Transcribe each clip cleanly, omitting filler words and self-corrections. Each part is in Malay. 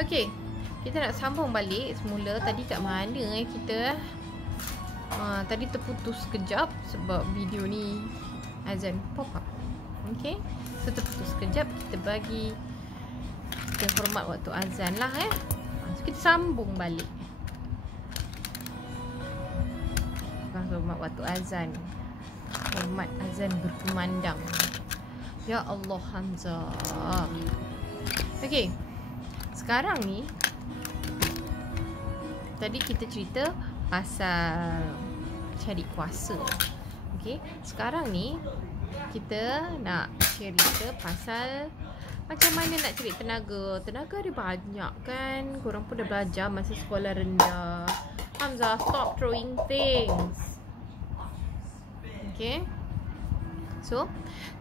Okey, kita nak sambung balik semula. Tadi kat mana kita? Tadi terputus sekejap sebab video ni azan pop up. Okey, so terputus sekejap. Kita bagi kita hormat waktu azan lah So kita sambung balik. Hormat waktu azan. Hormat azan berkumandang. Ya Allah Hamzah. Okey. Sekarang ni tadi kita cerita pasal cari kuasa. Okey. Sekarang ni kita nak cerita pasal macam mana nak cari tenaga. Tenaga ada banyak kan. Korang pun dah belajar masa sekolah rendah. Hamzah, stop throwing things. Okay. So,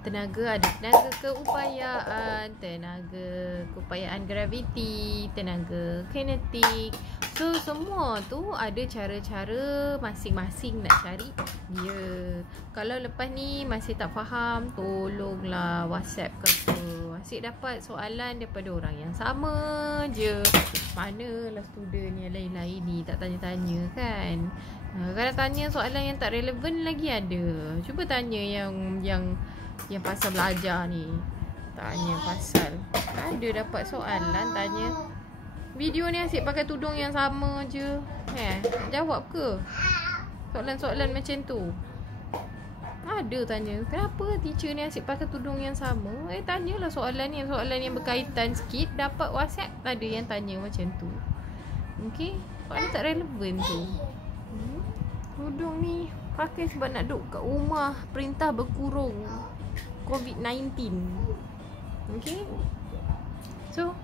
tenaga ada tenaga keupayaan, tenaga keupayaan graviti, tenaga kinetik. So, semua tu ada cara-cara masing-masing nak cari dia. Kalau lepas ni masih tak faham, tolonglah WhatsApp ke apa. Asyik dapat soalan daripada orang yang sama je. Manalah student yang lain-lain ni tak tanya-tanya kan. Kalau tanya soalan yang tak relevan lagi ada. Cuba tanya yang pasal belajar ni. Tanya pasal ada dapat soalan tanya video ni asyik pakai tudung yang sama je. Jawab ke? Soalan-soalan macam tu. Ada tanya, kenapa teacher ni asyik pakai tudung yang sama? Tanyalah soalan yang berkaitan sikit. Dapat WhatsApp ada yang tanya macam tu. Okay, soalan tak relevan tu. Tudung ni pakai sebab nak duduk kat rumah. Perintah berkurung COVID-19. Okay. So,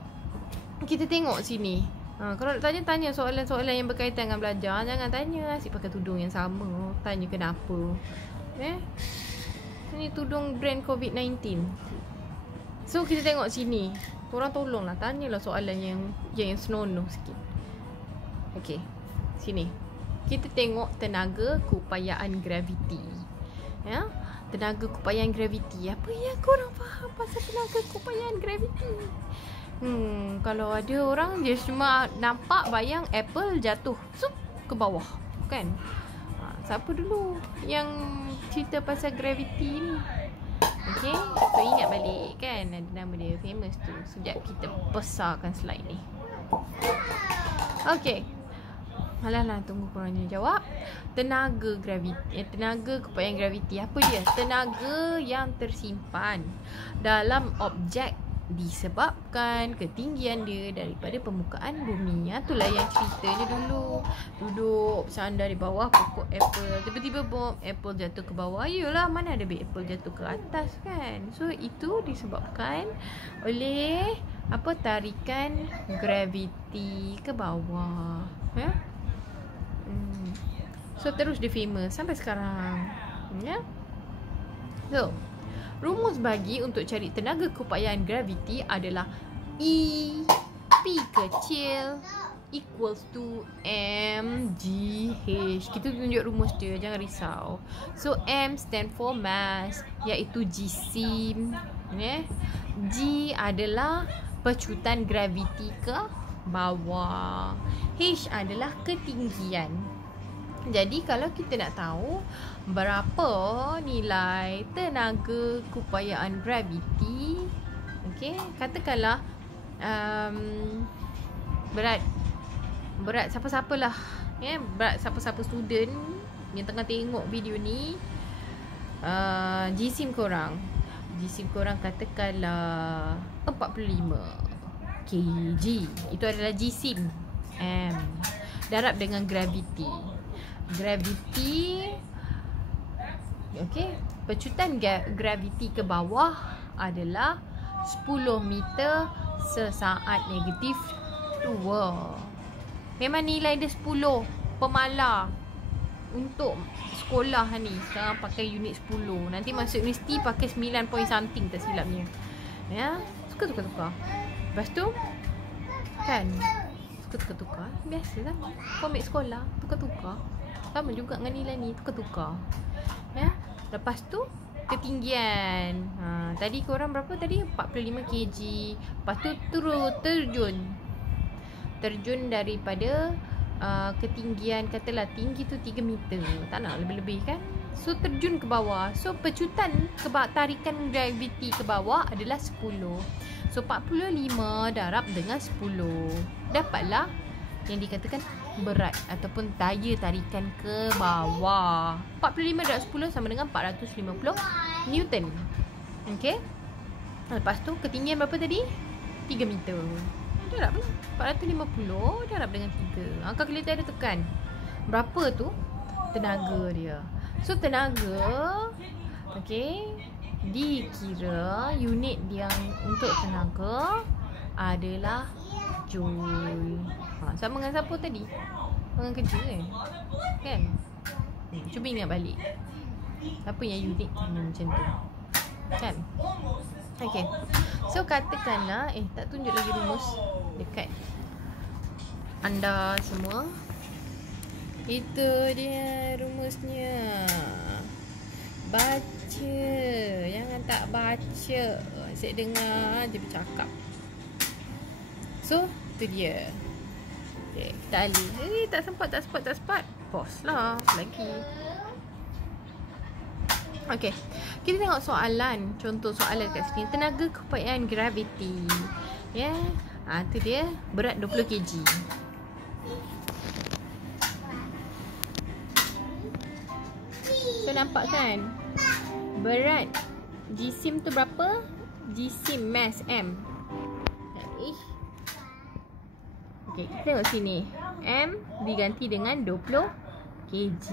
kita tengok sini. Kalau nak tanya soalan-soalan yang berkaitan dengan belajar, jangan tanya asyik pakai tudung yang sama. Tanya kenapa. Ini tudung brand COVID-19. So, kita tengok sini. Korang tolonglah tanyalah soalan yang senonoh sikit. Okay. Sini. Kita tengok tenaga keupayaan graviti. Tenaga keupayaan graviti. Apa yang korang faham pasal tenaga keupayaan graviti? Kalau ada orang dia cuma nampak bayang apple jatuh ke bawah, kan? Siapa dulu yang cerita pasal graviti ni? Okay, so ingat balik kan, ada nama dia famous tu. Sekejap kita besarkan slide ni. Okay. Alah, tunggu korangnya jawab. Tenaga graviti, tenaga keupayaan graviti. Apa dia? Tenaga yang tersimpan dalam objek disebabkan ketinggian dia daripada permukaan bumi. Itulah yang ceritanya dulu. Duduk bersandar di bawah pokok apple. Tiba-tiba bom apple jatuh ke bawah. Yalah, mana ada apple jatuh ke atas kan. So itu disebabkan oleh tarikan graviti ke bawah. So terus dia famous sampai sekarang. So, rumus bagi untuk cari tenaga keupayaan graviti adalah E P kecil equals to mgh. Kita tunjuk rumus dia, jangan risau. So M stand for mass, iaitu jisim. G adalah pecutan graviti ke bawah. H adalah ketinggian. Jadi kalau kita nak tahu berapa nilai tenaga keupayaan graviti, okey, katakanlah berat siapa-siapalah, berat siapa-siapa student yang tengah tengok video ni, jisim korang katakanlah 45 kg. Itu adalah jisim M darab dengan graviti. Okey, pecutan graviti ke bawah adalah 10 meter sesaat negatif 2. Memang nilai dia 10. Pemalas untuk sekolah ni sekarang pakai unit 10. Nanti masuk universiti pakai 9 point something tak silapnya. Tukar. Lepas tu kan, tukar. Biasalah komik sekolah, tukar. Sama juga dengan nilai ni, tukar. Lepas tu ketinggian. Tadi korang berapa tadi? 45 kg. Lepas tu terjun terjun daripada ketinggian, katalah tinggi tu 3 meter, tak nak lebih-lebih kan. So terjun ke bawah. So pecutan tarikan graviti ke bawah adalah 10. So 45 darab dengan 10, dapatlah yang dikatakan berat ataupun daya tarikan ke bawah. 45 darab 10 sama dengan 450 Newton. Okay. Lepas tu ketinggian berapa tadi? 3 meter. Darab lah 450 darab dengan 3. Kalkulator ada tekan berapa tu tenaga dia. So tenaga, okay, dikira unit yang untuk tenaga adalah joule. Sama dengan siapa tadi? Orang kerja kan? Cuba ingat balik apa yang unit macam tu kan? Okay. So katakanlah tak tunjuk lagi rumus dekat anda semua. Itu dia rumusnya. Baca. Jangan tak baca. Saya dengar je bercakap. So tu dia. Okay, kita alih. Tak sempat. Pause lah lagi. Okay, kita tengok soalan. Contoh soalan kat sini. Tenaga keupayaan graviti. Ya, tu dia. Berat 20 kg. So nampak kan? Berat jisim tu berapa? Jisim mass M. Okay, kita tengok sini. M diganti dengan 20 kg.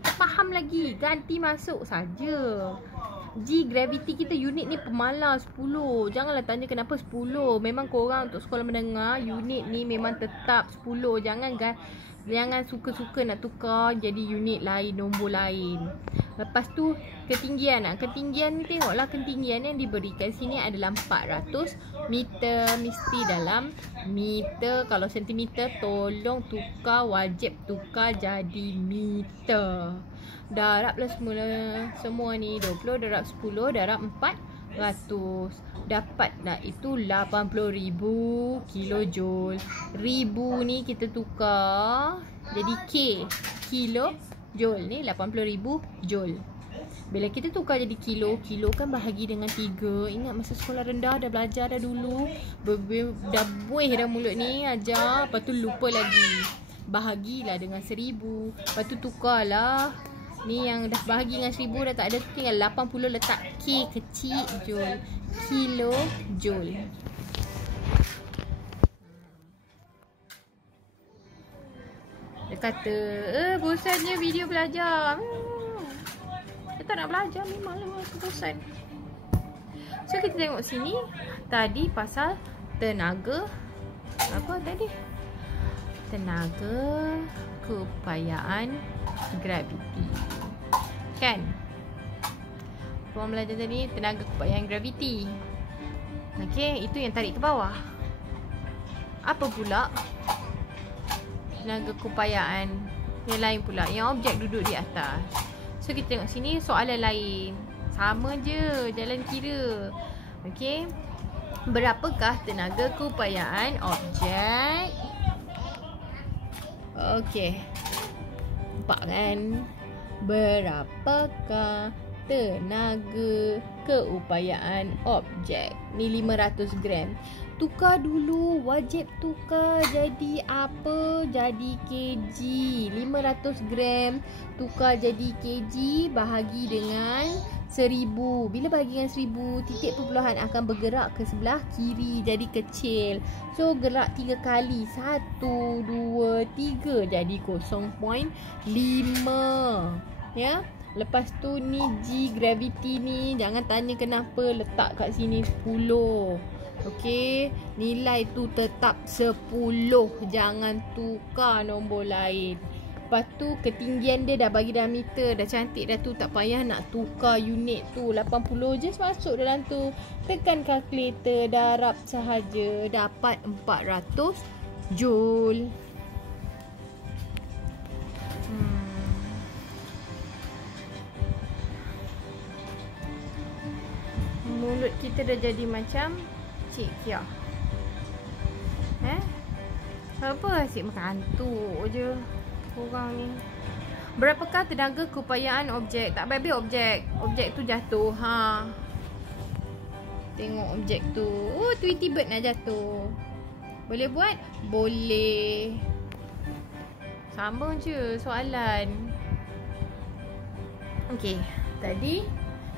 Tak faham lagi. Ganti masuk saja. G graviti kita unit ni pemalas 10. Janganlah tanya kenapa 10. Memang korang untuk sekolah menengah unit ni memang tetap 10. Jangan suka-suka nak tukar jadi unit lain, nombor lain. Lepas tu ketinggian. Ketinggian ni tengoklah ketinggian yang diberikan sini adalah 400 meter. Mesti dalam meter. Kalau sentimeter tolong tukar, wajib tukar jadi meter. Darablah semua ni. 20 darab 10 darab 400. Dapatlah itu 80,000 kilojoule. Ribu ni kita tukar jadi K. Kilojoule ni 80,000 joule. Bila kita tukar jadi kilo, kilo kan bahagi dengan 3. Ingat masa sekolah rendah dah belajar dah dulu. Dah buih dah mulut ni ajar. Lepas tu lupa lagi. Bahagilah dengan 1000. Lepas tu tukarlah. Ni yang dah bahagi dengan 1000 dah tak ada, tinggal 80 letak K kecil joule. Kilojoule. Dia kata, bosannya video belajar. Dia tak nak belajar, memanglah aku bosan. So kita tengok sini. Tadi pasal tenaga. Apa tadi? Tenaga keupayaan graviti. Kan? Korang belajar tadi tenaga keupayaan graviti. Okey, itu yang tarik ke bawah. Apa pula tenaga keupayaan yang lain pula, yang objek duduk di atas? So kita tengok sini soalan lain. Sama je jalan kira. Okey. Berapakah tenaga keupayaan objek? Okey. Nampak kan? Berapakah tenaga keupayaan objek? Ni 500 gram. Tukar dulu, wajib tukar jadi apa? Jadi kg. 500 gram tukar jadi kg bahagi dengan 1000. Bila bahagi dengan 1000, titik perpuluhan akan bergerak ke sebelah kiri jadi kecil. So gerak 3 kali. 1, 2, 3 jadi 0.5. Ya. Lepas tu ni G gravity ni, jangan tanya kenapa letak kat sini 10. Okey, nilai tu tetap 10. Jangan tukar nombor lain. Lepas tu ketinggian dia dah bagi dalam meter. Dah cantik dah tu, tak payah nak tukar unit tu. 80 je masuk dalam tu. Tekan kalkulator, darab sahaja. Dapat 400 joule. Mulut kita dah jadi macam Cik Kia. Apa asyik makan hantu je korang ni. Berapakah tenaga keupayaan objek? Tak habis objek. Objek tu jatuh. Ha. Tengok objek tu. Oh, Tweety Bird nak jatuh. Boleh buat? Boleh. Sambung je soalan. Okey, tadi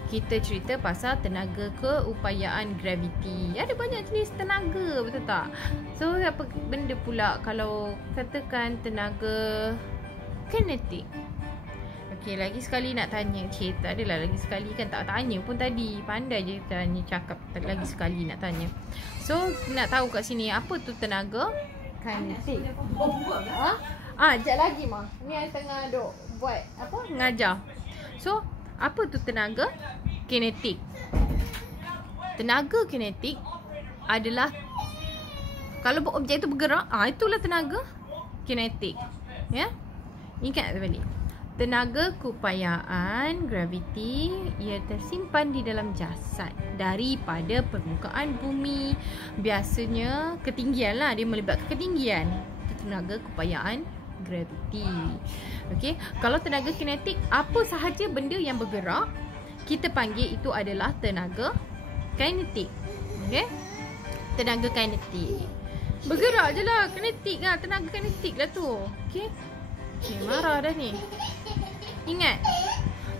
kita cerita pasal tenaga keupayaan graviti. Ada banyak jenis tenaga, betul tak? So, apa benda pula kalau katakan tenaga kinetik? Okey, lagi sekali nak tanya. Tak adalah lagi sekali kan, tak tanya pun tadi. Pandai je tanya, cakap lagi sekali nak tanya. So, nak tahu kat sini apa tu tenaga kinetik? Sekejap lagi mah. Ni yang tengah duk buat apa? Ngajar. So, apa tu tenaga kinetik? Tenaga kinetik adalah kalau objek tu bergerak, itulah tenaga kinetik. Ya? Ingat balik. Tenaga keupayaan graviti ia tersimpan di dalam jasad daripada permukaan bumi. Biasanya ketinggian lah, dia melibatkan ketinggian. Itu tenaga keupayaan graviti. Okey, kalau tenaga kinetik, apa sahaja benda yang bergerak, kita panggil itu adalah tenaga kinetik. Okey, tenaga kinetik. Bergerak je lah, kinetik lah, tenaga kinetik lah tu. Okey, marah dah ni. Ingat,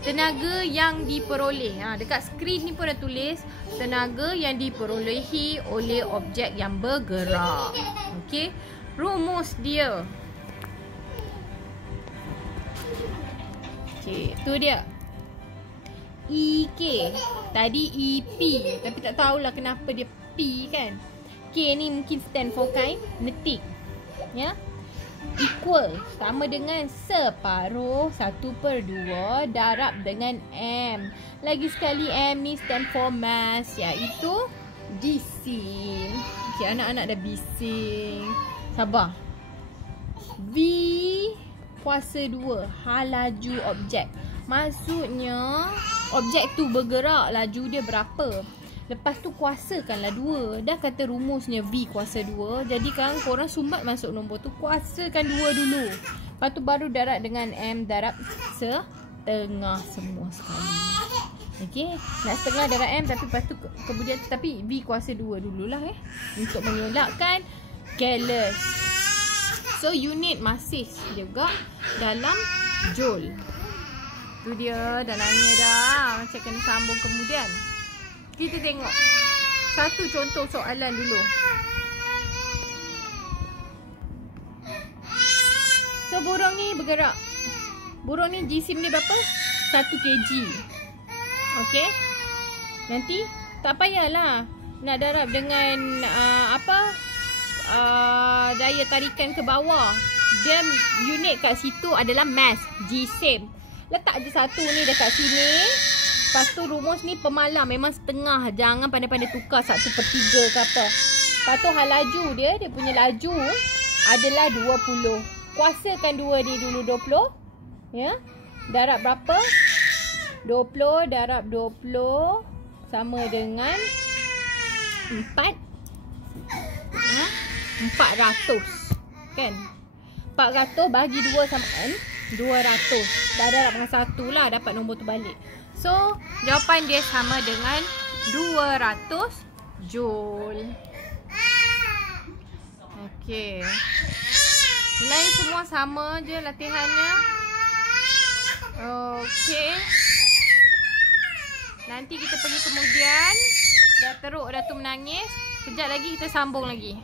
tenaga yang diperoleh. Dekat skrin ni pun dah tulis tenaga yang diperolehi oleh objek yang bergerak. Okey, rumus dia. Okey, tu dia. EK. Tadi EP, tapi tak tahulah kenapa dia P kan. K ni mungkin stand for kinetic. Ya. Equal sama dengan separuh 1/2 darab dengan M. Lagi sekali M ni stand for mass, iaitu bising. Okey, anak-anak dah bising. Sabar. V kuasa 2 hal laju objek. Maksudnya objek tu bergerak, laju dia berapa. Lepas tu kuasakanlah 2. Dah kata rumusnya V kuasa 2. Jadi kan korang sumbat masuk nombor tu, kuasakan 2 dulu. Lepas tu baru darab dengan M darab setengah semua sekali. Okey, nak setengah darab M, tapi lepas tu kemudian tapi V kuasa 2 dululah untuk mengelakkan careless. So unit masih juga dalam joule. Tu dia, dah nanya dah. Macam kena sambung kemudian. Kita tengok satu contoh soalan dulu. So burung ni bergerak. Burung ni jisim dia berapa? 1 kg. Okey. Nanti tak payahlah nak darab dengan daya tarikan ke bawah. Dia unit kat situ adalah mass, jisim. Letak je satu ni dekat sini. Lepas tu rumus ni pemalang, memang setengah. Jangan pandai-pandai tukar 1/3 ke apa. Lepas tu hal laju dia punya laju adalah 20. Kuasakan 2 ni dulu 20. Ya. Darab berapa? 20 darab 20 sama dengan 4. 400. Kan? 400 bagi 2 sama dengan 200. Dah darab dengan 1 lah, dapat nombor tu balik. So, jawapan dia sama dengan 200 joule. Okey. Lain semua sama je latihannya. Okey. Nanti kita pergi kemudian. Dah teruk dah tu menangis. Sekejap lagi kita sambung lagi.